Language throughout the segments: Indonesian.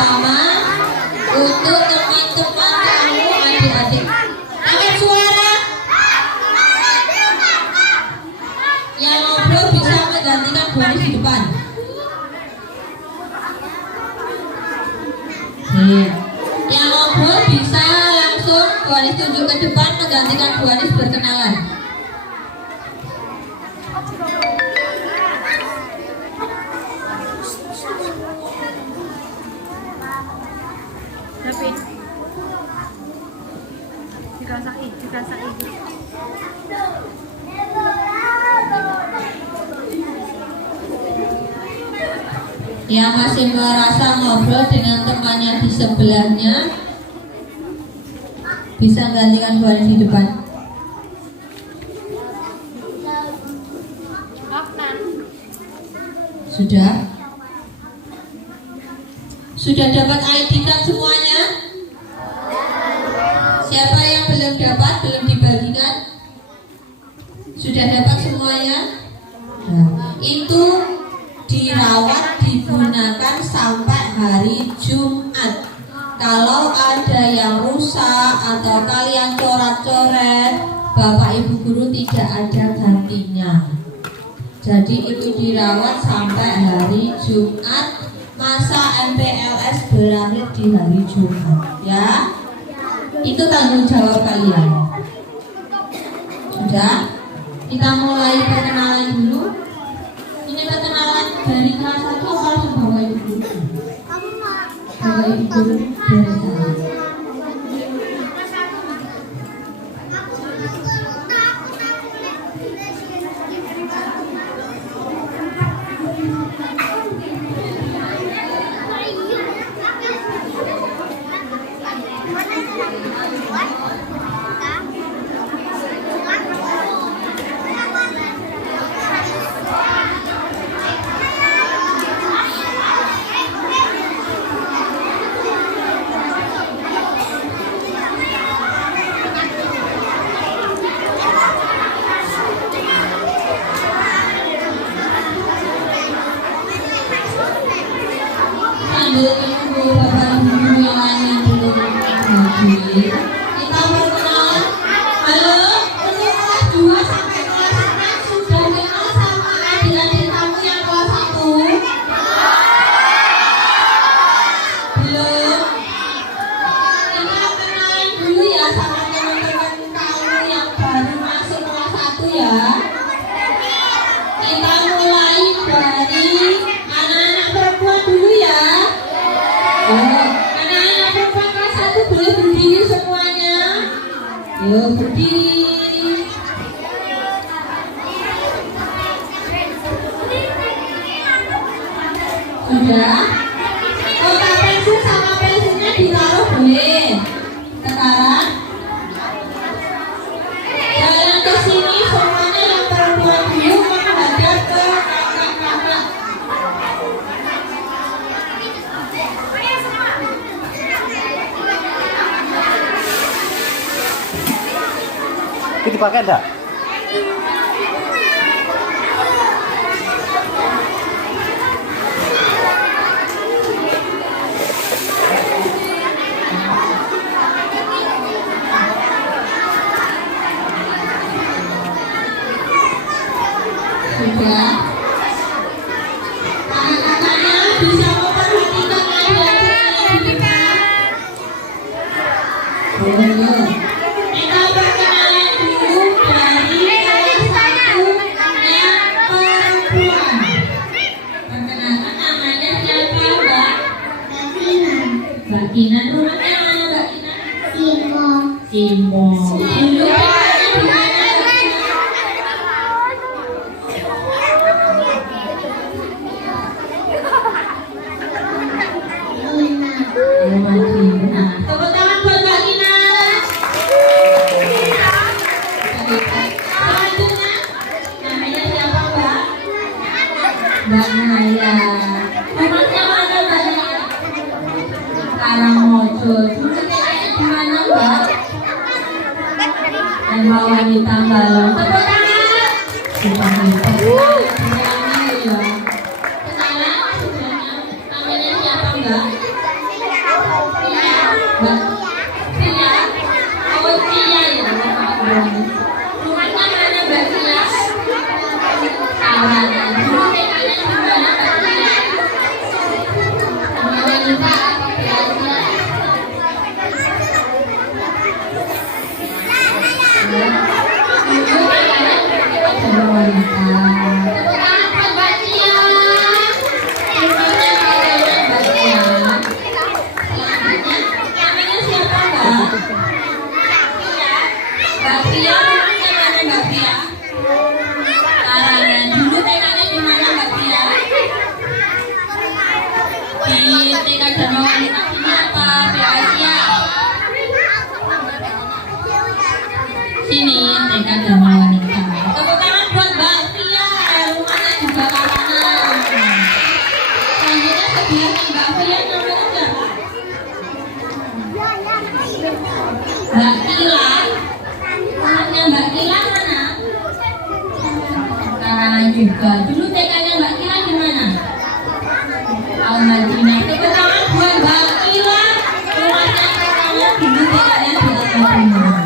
pertama untuk teman-teman kamu adik-adik. Angkat suara. Yang ngobrol bisa menggantikan baris di depan. Yang ngobrol bisa langsung baris tunjuk ke depan menggantikan baris berkenalan. Yang masih merasa ngobrol dengan temannya di sebelahnya bisa gantikan baris di depan. Sudah dapat ID kan semuanya? Siapa yang belum dapat, belum dibagikan? Sudah dapat semuanya? Nah, itu dirawat, digunakan sampai hari Jumat. Kalau ada yang rusak atau kalian coret-coret, Bapak Ibu Guru tidak ada gantinya. Jadi itu dirawat sampai hari Jumat. Masa MPLS berakhir di hari Jumat, ya. Itu tanggung jawab kalian. Sudah? Kita mulai perkenalan dulu. Ini perkenalan dari kelas 1 atau Bapak Ibu Guru? Bapak Ibu Guru dari saya. Kita berkenalan. Halo, untuk kelas 2 sampai kelas 6 sudah kenal sama adik-adik kamu yang kelas 1? Belum? Kita kenalan dulu ya sama teman-teman kamu yang baru masuk kelas 1 ya. Kita mulai dari anak-anak perempuan dulu ya. Anak-anak perempuan kelas 1 boleh berdiri semuanya. Yuk berdiri. Sudah? Kotak pensil sama pensilnya ditaruh boleh. Sekarang jalan ke sini semuanya yang perempuan dulu menghadap ke kakak-kakak. Ini dipakai enggak? Sudah? Kakak-kakaknya bisa memperhatikan adik-adiknya di depan. Boleh. Kita perkenalan dulu dari kelas 1 yang perempuan. Perkenalkan namanya siapa, Mbak? Mbak Kinan. Rumahnya mana, Mbak Kinan? Simo. Dulu rumahnya di mana, Mbak Kinan? Rumah Kinan. Tepuk tangan buat Mbak Kinan. Selanjutnya namanya siapa, Mbak? Mbak Naya. Rumahnya mana, Mbak Naya? Karangmojo. Dulu kayaknya di mana, Mbak? Emang wanita balon. Tepuk tangan. Kenalan sudahnya. Namanya siapa, Mbak? Tia. Karangan dulu TK-nya di mana Mbak Tia? Di TK Dharma Wanita sini apa PASIA? Sini TK Dharma Wanita. Tepuk tangan buat Mbak Tia, rumahnya juga karangan. Selanjutnya sebelahnya Mbak Tia namanya siapa? Mbak Tila. Rumahnya Mbak Tila mana? Karangan juga. Dulu TK-nya Mbak Tila di mana? Al-Madinah. Tepuk tangan buat Mbak Tila. Rumahnya karangan, dulu TK-nya di Al-Madinah.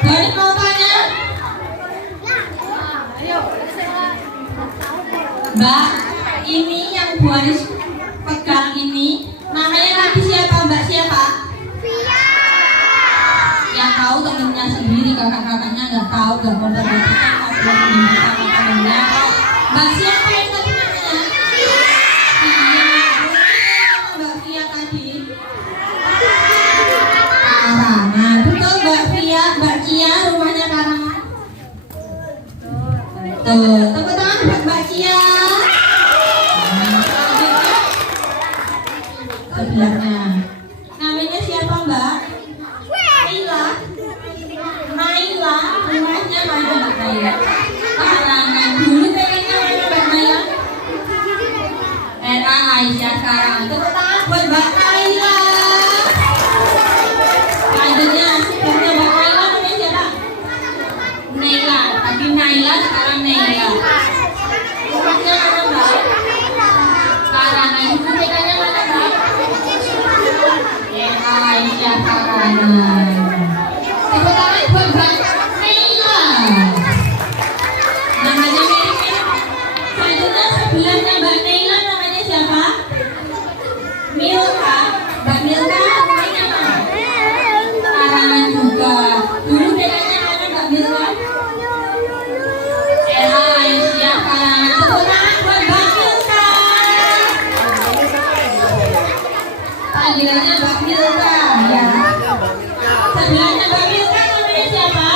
Balik mau tanya? Mbak, ini yang Bu Aris pegang ini namanya lagi siapa? Mbak siapa? Yang tahu temennya sendiri, kakak-kakaknya nggak tahu, nggak memperhatikan ngobrol sama temennya. Mbak siapa yang tadi namanya? Iya, Mbak Fia tadi. Karangan, betul Mbak Fia, Mbak Cia rumahnya Karangan. Tuh, tepuk tangan buat Mbak Cia. Sebelahnya, namanya siapa Mbak? Naila. Naila, rumahnya mana Mbak Naila? Karangan, dulu pengennya mana Mbak Naila? RA Aisyah Karangan. Tepuk tangan buat Mbak Naila. Selanjutnya, sebelumnya Mbak Naila namanya siapa? Naila, tadi Naila, sekarang Naila. Rumahnya mana Mbak? Karangan, dulu TK-nya mana Mbak? RA Aisyah Karangan. Tepuk tangan buat Mbak Naila. Namanya mirip-mirip. Selanjutnya sebelahnya Mbak Naila namanya siapa? Milka. Mbak Milka rumahnya mana? Karangan juga. Dulu TK-nya mana Mbak Milka? RA Aisyah Karangan. Tepuk tangan buat Mbak Milka. Panggilannya Mbak Milka ya. Sebelahnya Mbak Milka namanya siapa?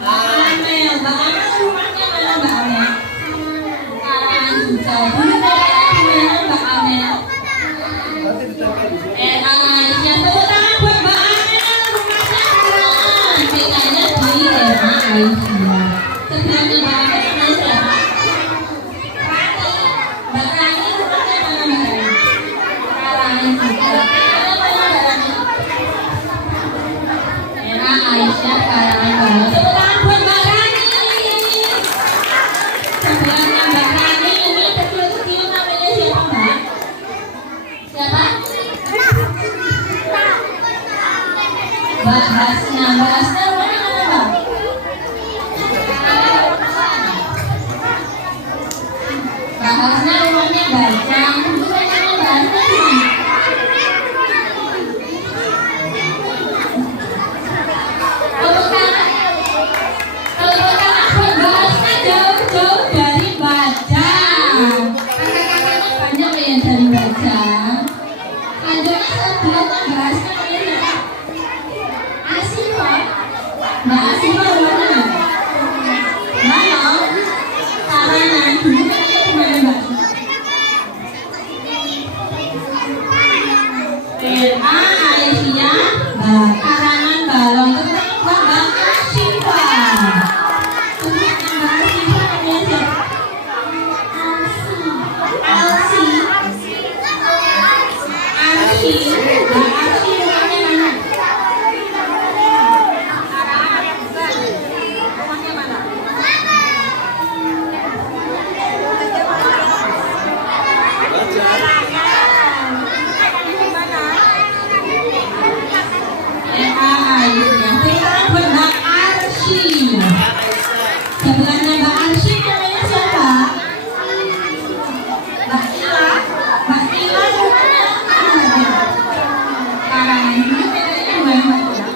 Mbak Amel. Mbak Amel rumahnya mana Mbak Amel? Karangan juga. Dulu TK-nya di mana Mbak Amel? Aisyah. Tepuk tangan buat Mbak Amel. Rumahnya Karangan. TK-nya di RA Aisyah. Sebelahnya Mbak Amel namanya siapa? Rani. Mbak Rani rumahnya mana Mbak Rani? Karangan juga. TK-nya mana Mbak Rani? RA Aisyah Karangan. Tepuk tangan buat Mbak Rani. Sebelahnya Mbak Rani ini kecil-kecil namanya siapa Mbak? Siapa? Mbak Hasna. Mbak Hasna rumahnya mana Mbak? Mbak Hasna rumahnya Bajang. Dulu namanya Mbak Hasna di mana? Tepuk tangan. Tepuk tangan buat Mbak Hasna jauh-jauh dari Bajang. Kakak-kakaknya banyak ya yang dari Bajang. Selanjutnya sebelahnya Mbak Hasna namanya siapa? Asifah. Mbak Asifah rumahnya mana? Mana? Karangan. Dulu namanya di mana Mbak? RA Aisyah Karangan Balong. Tepuk tangan buat Mbak Asifah. Sebelahnya Mbak Asifah namanya siapa? Alsi. Arsi. Mbak Arsi rumahnya mana? Rumahnya mana? RA Aisyah. Tepuk tangan buat Mbak Arsi. Sebelahnya Mbak Arsi namanya siapa? Mbak Tila. Mbak Tila rumahnya mana? Karangan. Dulu TK-nya di mana Mbak Tila?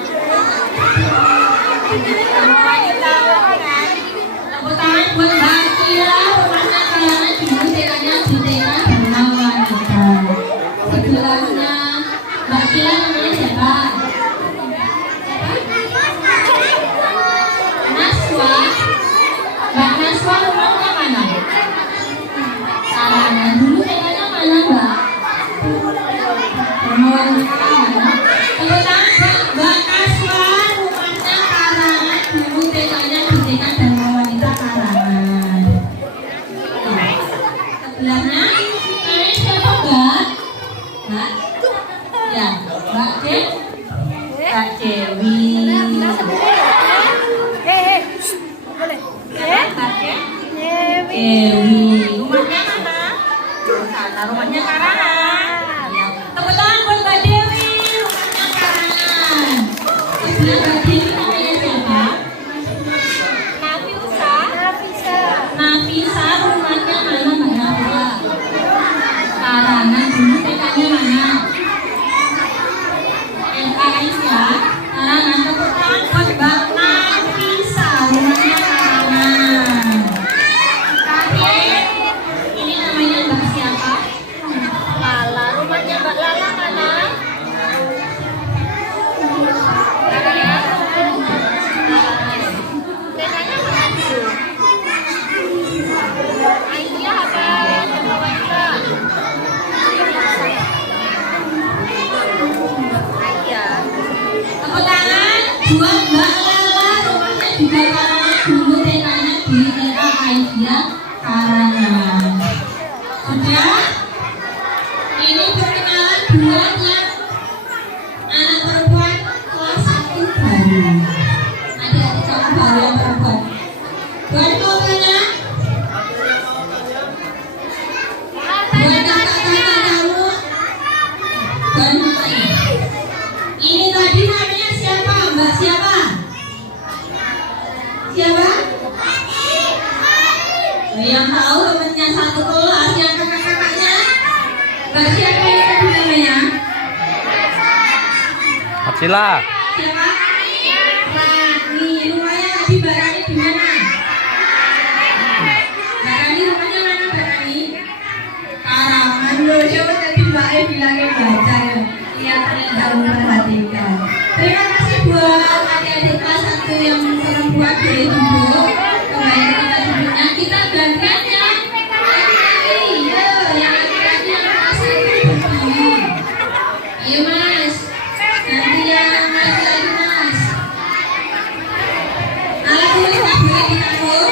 Tepuk tangan buat Mbak Tila. Rumahnya Karangan. Dulu TK-nya di TK Dharma Wanita. Sebelahnya Mbak Tila namanya siapa? Dewi. Rumahnya mana? Sana rumahnya Karangan. Ya. Tepuk tangan buat Mbak Dewi. Rumahnya Karangan. Sebelah Mbak Dewi namanya siapa? Nafisa. Rumahnya mana Mbak Nafisa? Karangan. Dulu TK-nya mana? LK Aisyah. Karangan. Tepuk tangan buat Mbak Nafisa. Rumahnya Karangan. Terakhir, ini namanya Mbak siapa? Lala, rumahnya Mbak Lala mana? Neneknya mana dulu? Aisyah apa? Sama Wanita? Aisyah. Tepuk tangan buat Mbak Lala. Rumahnya juga Karangan. Dulu TK-nya di LK Aisyah Karangan. Sudah? Ini perkenalan buat yang anak perempuan kelas 1 baru. Adik-adik kamu baru yang perempuan. Buat mau tanya? Buat kakak-kakak kamu? Buat mama ini. Ini tadi namanya siapa? Mbak siapa? Siapa? Yang tahu temennya satu kelas yang kakak-kakaknya. Mbak siapa ini tadi namanya? Atsila. Siapa? Rani. Rumahnya tadi Mbak Rani di mana? Mbak Rani rumahnya mana Mbak Rani? Karangan loh. Coba tadi Mbak E bilangnya baca ya. Kelihatannya tidak memperhatikan. Terima kasih buat adik-adik kelas 1 yang perempuan boleh duduk. Kembali kita duduknya. Kita gantian ya. Laki-laki. Yo, yang laki-laki yang kelas 1 berdiri. Ayo Mas. Gantian laki-laki Mas. Alat tulis tak boleh ditaruh.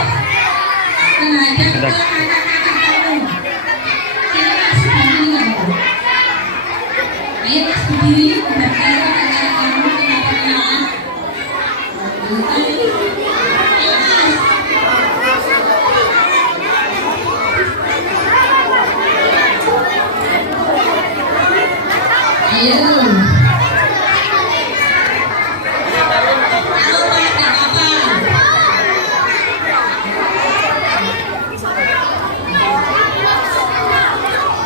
Menghadap ke kakak-kakak kamu. Sini Mas, berdiri nggak? Ayo Mas berdiri. Berdiri kakak-kakak kamu. Kenapa kenalan? Ayo Mas. Ayo. Tahu Mas, nggak apa-apa.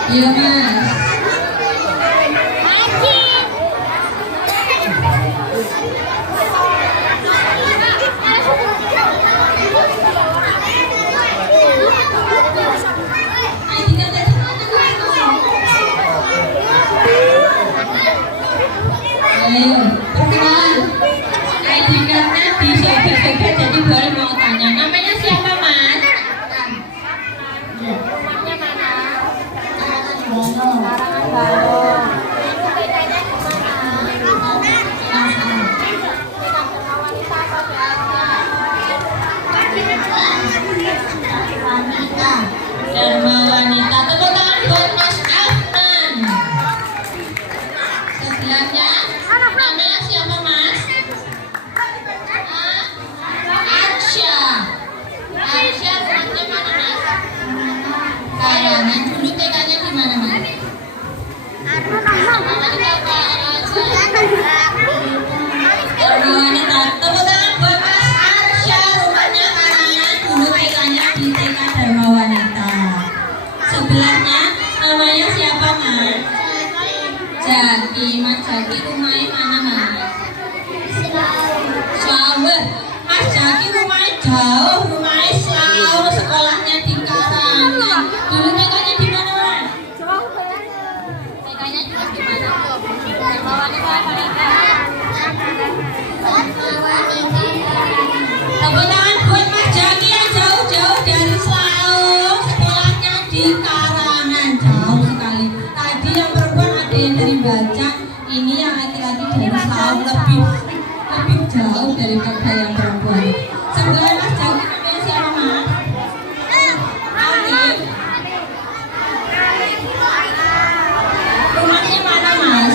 Iya Mas. Ayo, perkenalan. ID card-nya disobek-sobek jadi boleh mau tanya. Namanya siapa Mas? Rumahnya mana? Karangan Bono. Karangan Baru. Itu bedanya di mana? Beda sama Wanita apa biasa? Wanita. Dharma Wanita. Tepuk tangan buat Mas Afnan. Sebelahnya namanya siapa Mas? Arsya. Arsya rumahnya mana Mas? Karangan. Dulu TK-nya di mana Mas? Wanita apa Arsya? Dharma Wanita. Tepuk tangan buat Mas Arsya. Rumahnya Karangan. Dulu TK-nya di TK Dharma Wanita. Sebelahnya namanya siapa Mas? Jaki. Mas Jaki rumahnya mana Mas? Slawer. Mas Jaki rumahnya jauh. Rumahnya Slawer. Sekolahnya di Karangan. Dulu TK-nya di mana Mas? TK-nya juga di mana? Dharma Wanita apa Wanita? Tepuk tangan buat Mas Jaki yang jauh-jauh dari Slawer. Sekolahnya di Karangan. Jauh sekali. Tadi yang perempuan ada yang dari Bajak. Ini yang laki-laki dari Slawer. Lebih jauh daripada yang perempuan. Sebelah Mas Jaki namanya siapa Mas? Alif. Rumahnya mana Mas?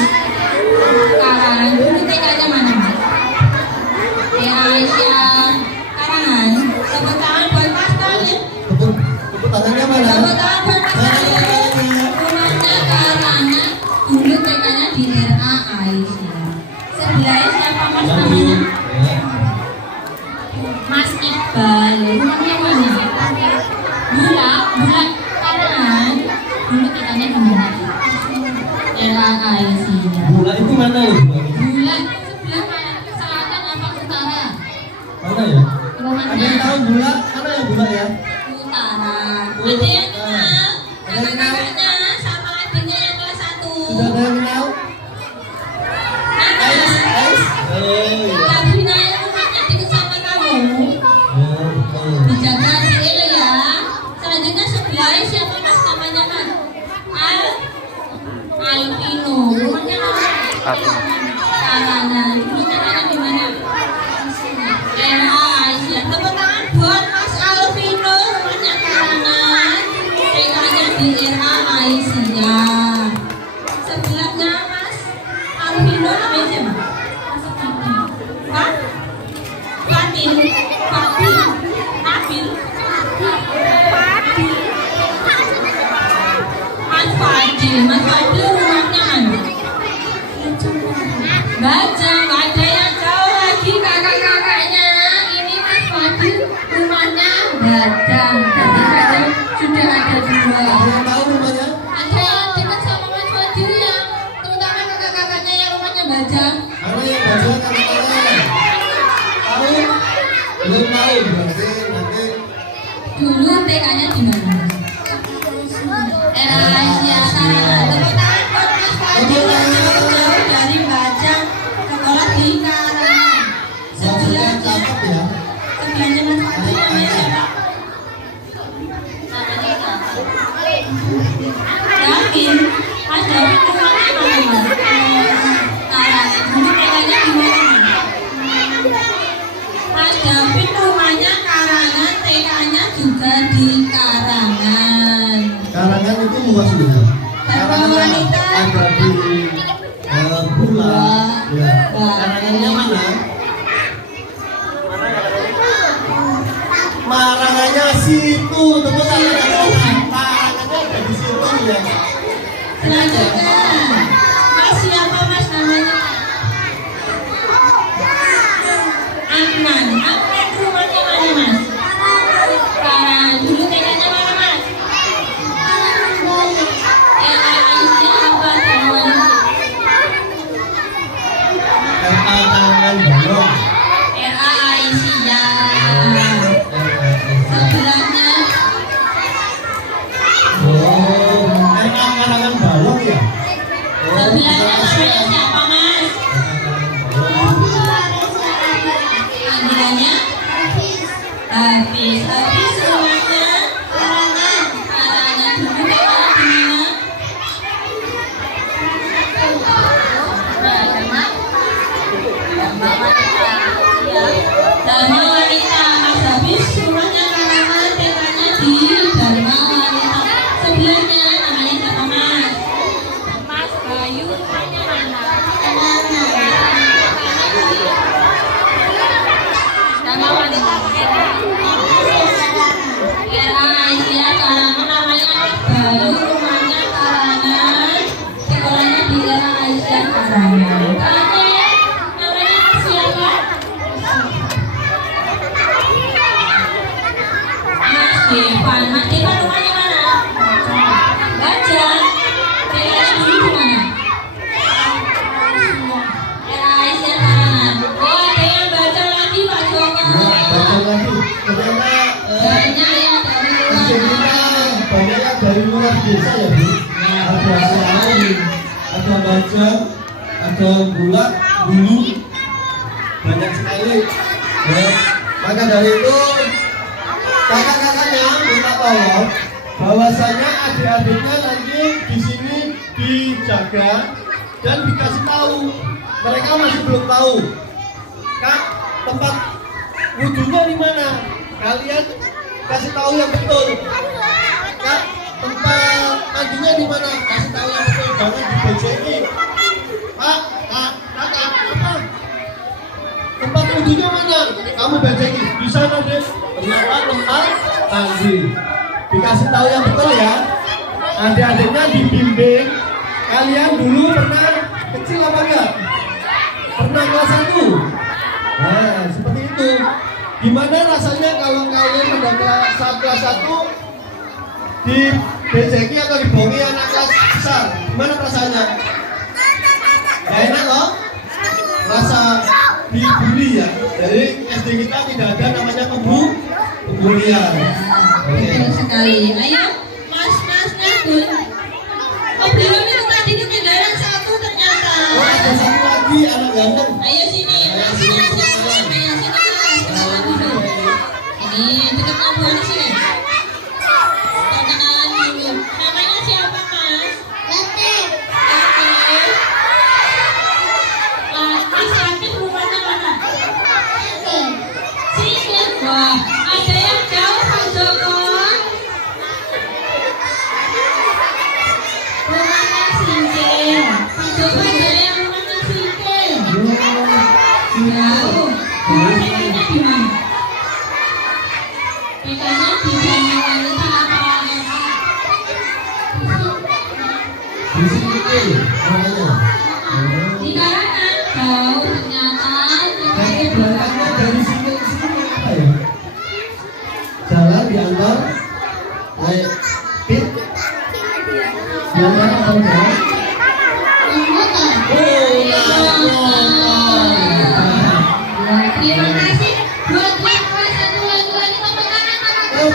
Karangan. Dulu TK-nya mana Mas? Aisyah Karangan. Tepuk tangan buat Mas Talib. Mas Iqbal, rumahnya mana? Bulak kanan. Dulu kitanya di mana? Aisyah. Bulak itu mana ya? Bulak sebelah mana? Selatan apa utara? Mana ya? Ada Rumahnya yang tahu bulak? Mana yang bulak ya? utara. Ada yang kenal? Kakak-kakaknya sama adiknya yang kelas 1. Sudah ada yang kenal? Ais? Oh iya. Sabrina yang rumahnya deket sama kamu. Dijaga hati ya. Selanjutnya sebelah siapa mas namanya mas? Alvino. Rumahnya mana? Karangan. Dulu caranya di mana? Aisyah. Tepuk tangan buat Mas Alvino. Rumahnya Karangan. TK-nya di Aisyah. Sebelahnya Mas Alvino namanya siapa? Hah? Fatin. Fatin. Nabil. Mas Fadil. Mas Fadil rumahnya mana? Baca, ada yang jauh lagi kakak-kakaknya. Ini Mas Fadil rumahnya Badang. Tadi saja sudah ada 2. Ada yang tahu rumahnya? Ada yang dekat sama Mas Fadil ya, terutama kakak-kakaknya yang rumahnya Badang. Mana yang baca kata-katanya? Tahu? Belum tahu berarti nanti. Dulu TK-nya di mana? Aisyah Karangan. Tepuk tangan buat Mas Fadil yang jauh dari Badang sekolah di Karangan. Maksudnya Sebelahnya, cakep ya? sebelahnya Mas Fadil namanya siapa? Namanya siapa? Davin. Mas Davin rumahnya mana mas? Karangan. Dulu TK-nya di mana mas? Mas Davin rumahnya Karangan, TK-nya juga di Karangan. Karangan itu luas dulu. Karangan wanita. ada di Bulak. Ya. Karangannya mana? Marangannya situ, tepuk tangan ada. Marangannya ada di situ ya. Selanjutnya, Mas siapa mas namanya? Amnan. Amnan rumahnya mana mas? Karangan. Dulu TK-nya mana mas? Aisyah apa namanya? Karangan Balong. Aisyah. Sebelahnya Oh, Karangan Balong ya. sebelahnya namanya siapa mas? Panggilannya Hafiz. Hafiz rumahnya Karangan. Karangan. Dulu TK-nya di mana? Dharma Wanita. Mas Hafiz rumahnya Karangan, TK-nya di Dharma Wanita. Sebelahnya namanya siapa mas? Mas Bayu rumahnya mana? Dharma Wanita. Aisyah Karangan namanya Mas Bayu rumahnya Karangan, sekolahnya di Aisyah Karangan. Terakhir namanya siapa? Mas Devan. Mas Devan rumahnya mana? Bajang. TK-nya dulu di mana? Aisyah Karangan. Oh, ada yang baca lagi Pak Joko. Baca lagi. Ternyata Banyak ya dari luar. banyak yang dari luar desa ya Bu. Ada Selawi, ada Bajang, ada Bulak, Bulu, banyak sekali. Ya, maka dari itu kakak-kakaknya minta tolong bahwasanya adik-adiknya nanti di sini dijaga dan dikasih tahu. Mereka masih belum tahu. Kak, tempat wudhunya di mana? Kalian kasih tahu yang betul. Kak, tempat mandinya di mana? Kasih tahu yang betul. Jangan dibojeki. Pak, kakak, apa? Tempat wudhunya mana? Kamu bojeki. Di sana deh. Ternyata tempat mandi. Dikasih tahu yang betul ya. Adik-adiknya dibimbing. Kalian dulu pernah kecil apa enggak? Pernah kelas 1? Nah, seperti itu. Gimana rasanya kalau kalian pada saat kelas 1 di BJK atau dibohongi anak kelas besar? Gimana perasaannya? Gak enak loh? Rasa dibully ya. Jadi SD kita tidak ada namanya pembulian. Betul sekali. Ayo, Mas Nakul. Oh, belum itu tadi ketinggalan satu ternyata. Oh, ada satu lagi anak ganteng. Ayo sini, Mas. Sini, Mas. Kenalan dulu. Ini dekat Abuan sini. Perkenalan dulu. Namanya siapa, Mas? Latif. Latif rumahnya mana? Sini. Wah, ada yang jauh, Pak Joko. Rumahnya Singkil. Pak Joko ada yang rumahnya Singkil. Jauh. TK-nya di mana? TK-nya di Banyuwangi apa? Di sini namanya. Di kanan. Jauh ternyata. Kayaknya belakangnya dari sini ke sini apa ya? Jalan diantar naik pit diantar apa jalan? Motor. Terima kasih buat kelas 1 lagi tepuk tangan. Oh,